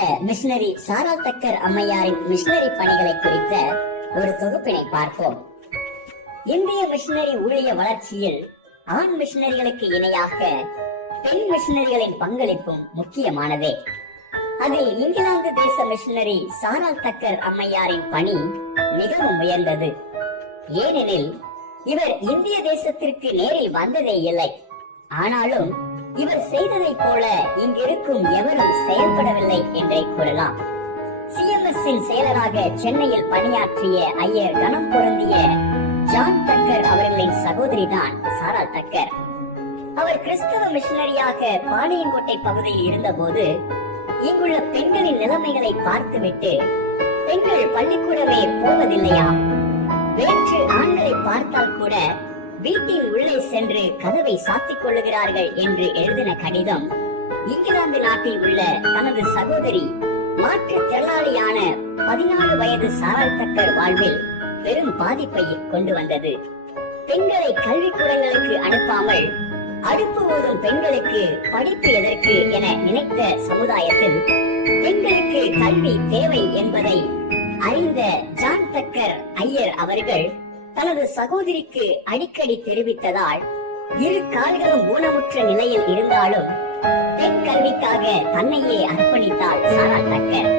Machinery Sarah Tucker அம்மையாரின் missionary பணிகளை குறித்த ஒரு தொகுப்பினை பார்ப்போம். இந்திய மிஷினரி ஊழிய வளர்ச்சியில் ஆண் மிஷினரிகளுக்கு இணையாக பெண் மிஷினரிகளின் பங்களிப்பும் முக்கியமானதே. அதில் இங்கிலாந்து தேச மிஷினரி சாரா தக்கர் அம்மையாரின் பணி மிகவும் உயர்ந்தது. ஏனெனில் இவர் இந்திய தேசத்திற்கு நேரில் வந்ததே இல்லை. ஆனாலும் இவர் செய்ததைப் போல இங்கிருக்கும் எவரும் செயல்படவில்லை என்றே கூறலாம். சிஎம்எஸ் செயலராக சென்னையில் பணியாற்றிய ஐயர் கணம் பொருந்திய ஜான் தக்கர் அவர்களின் சகோதரிதான் சாரா தக்கர். அவர் கிறிஸ்தவ மிஷனரியாக பாளையங்கோட்டை பகுதியில் இருந்தபோது இங்குள்ள பெண்களின் நிலைமைகளை பார்த்துவிட்டு பெண்கள் பள்ளிக்கூடமே போவதில்லையா? வேற்று ஆண்களை பார்த்தால் கூட வீட்டின் உள்ளே சென்று கதவை சாத்திக் கொள்ளுகிறார்கள் என்று எழுதின கடிதம். இங்கிலாந்து நாட்டில் உள்ள தனது சகோதரி மாற்றுத்திறனாளியான பதினாலு வயது சாரால் தக்கர் வாழ்வில் பெரும் பாதிப்பை கொண்டு வந்தது. பெண்களை கல்விக்கூடங்களுக்கு அனுப்பாமல் அடுப்பு ஓதும் பெண்களுக்கு படிப்பு எதற்கு என நினைத்த சமுதாயத்தில் பெண்களுக்கு கல்வி தேவை என்பதை அறிந்த ஜான் தக்கர் ஐயர் அவர்கள் தனது சகோதரிக்கு அடிக்கடி தெரிவித்ததால் இரு கால்களும் ஊனமுற்ற நிலையில் இருந்தாலும் பெண் கல்விக்காக தன்னையே அர்ப்பணித்தாள் சாரா தக்கர்.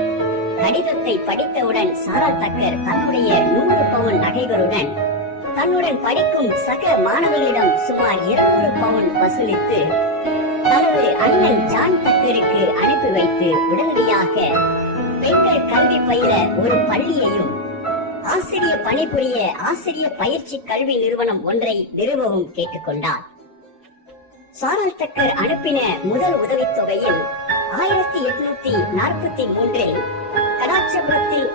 கடிதத்தை படித்தவுடன் சாரா தக்கர் தன்னுடைய நூறு பவுன் நகைகளுடன் தன்னுடன் படிக்கும் சக மாணவிகளிடம் சுமார் இருநூறு பவுன் வசூலித்து தனது அண்ணன் ஜான் தக்கருக்கு அனுப்பி வைத்து உடனடியாக பெண்கள் கல்வி பயில ஒரு பள்ளியையும் ஆசிரிய பணிபுரிய ஆசிரிய பயிற்சி கல்வி நிறுவனம் ஒன்றை நிறுவவும் கேட்டுக்கொண்டார். சாரல் தக்கர் அனுப்பின முதல் உதவித் தொகையில் ஆயிரத்தி எட்நூத்தி நாற்பத்தி மூன்றில் கடாட்சபுரத்தில்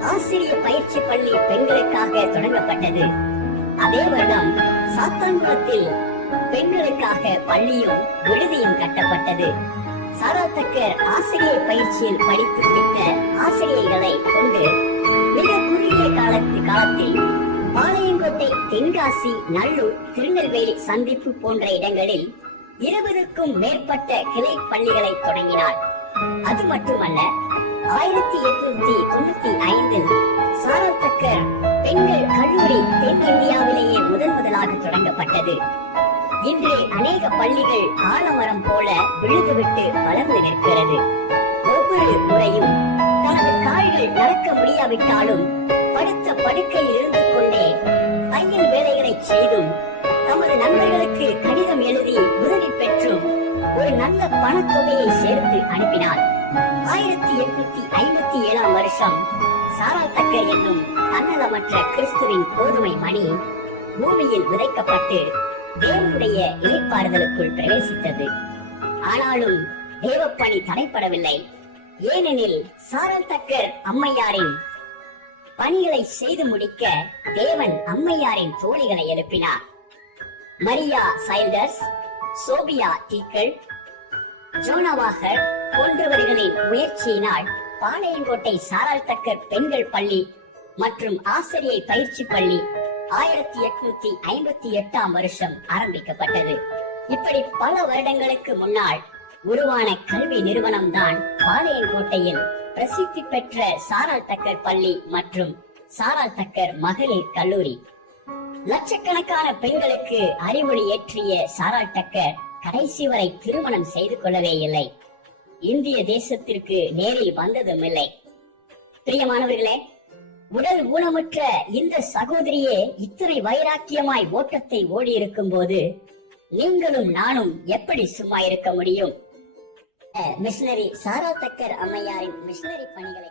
ஆசிரிய பயிற்சி பள்ளி பெண்களுக்காக தொடங்கப்பட்டது. அதே வருடம் சாத்தான்குளத்தில் பெண்களுக்காக பள்ளியும் விடுதியும் கட்டப்பட்டது. சாரல் தக்கர் ஆசிரியர் பயிற்சியில் படித்து முடித்த ஆசிரியர்கள் காலத்தில் பாளையங்கோட்டை தென்காசி நல்லூர் திருநெல்வேலி சந்திப்பு போன்ற இடங்களில் இருபதுக்கும் மேற்பட்ட கிளை பள்ளிகளை தொடங்கினார். அது மட்டுமல்ல ஆயிரத்தி எட்நூத்தி தொண்ணூத்தி ஐந்தில் சாரல் பெண்கள் கல்லூரி தென் இந்தியாவிலேயே முதன் முதலாக தொடங்கப்பட்டது. இன்று அநேக பள்ளிகள் ஆலமரம் போல விழுதுவிட்டு வளர்ந்து நிற்கிறது. ஒவ்வொரு முறையும் தனது கால்கள் நடக்க முடியாவிட்டாலும் நண்பர்களுக்கு கடிதம் எழுதி உதவி பெற்றும் ஒரு நல்ல பணத்தொகையை சேர்த்து அனுப்பினார். ஆயிரத்தி எட்நூத்தி ஐம்பத்தி ஏழாம் வருஷம் சாரா தக்கர் என்னும் தன்னலமற்ற கிறிஸ்துவின் கோதுமை மணி பூமியில் விதைக்கப்பட்டு தேவனுடைய இணைப்பாறுதலுக்குள் பிரவேசித்தது. ஆனாலும் தேவப்பணி தடைப்படவில்லை. ஏனெனில் சாரல் தக்கர் அம்மையாரின் பணிகளை செய்து முடிக்க தேவன் அம்மையாரின் தோழிகளை எழுப்பினார். மரியா சைல்டர்ஸ் சோபியா டீக்கள் ஜோனவாகர் போன்றவர்களின் முயற்சியினால் பாளையங்கோட்டை சாரால் தக்கர் பெண்கள் பள்ளி மற்றும் ஆசிரியை பயிற்சி பள்ளி ஆயிரத்தி எட்நூத்தி ஐம்பத்தி எட்டாம் வருஷம் ஆரம்பிக்கப்பட்டது. இப்படி பல வருடங்களுக்கு முன்னால் உருவான கல்வி நிறுவனம் தான் பாளையங்கோட்டையில் பிரசித்தி பெற்ற சாரால் தக்கர் பள்ளி மற்றும் சாரால் தக்கர் மகளிர் கல்லூரி. லட்சக்கணக்கான பெண்களுக்கு அறிவொளி ஏற்றிய சாரால் டக்கர் கடைசி வரை திருமணம் செய்து கொள்ளவே இல்லை. இந்திய தேசத்திற்கு நேரில் வந்ததும் இல்லை. பிரியமானவர்களே உடல் ஊனமுற்ற இந்த சகோதரியே இத்தனை வைராக்கியமாய் ஓட்டத்தை ஓடி இருக்கும் போது நீங்களும் நானும் எப்படி சும்மா இருக்க முடியும்? மிஷனரி சாரா தக்கர் அம்மையாரின் மிஷினரி பணிகளை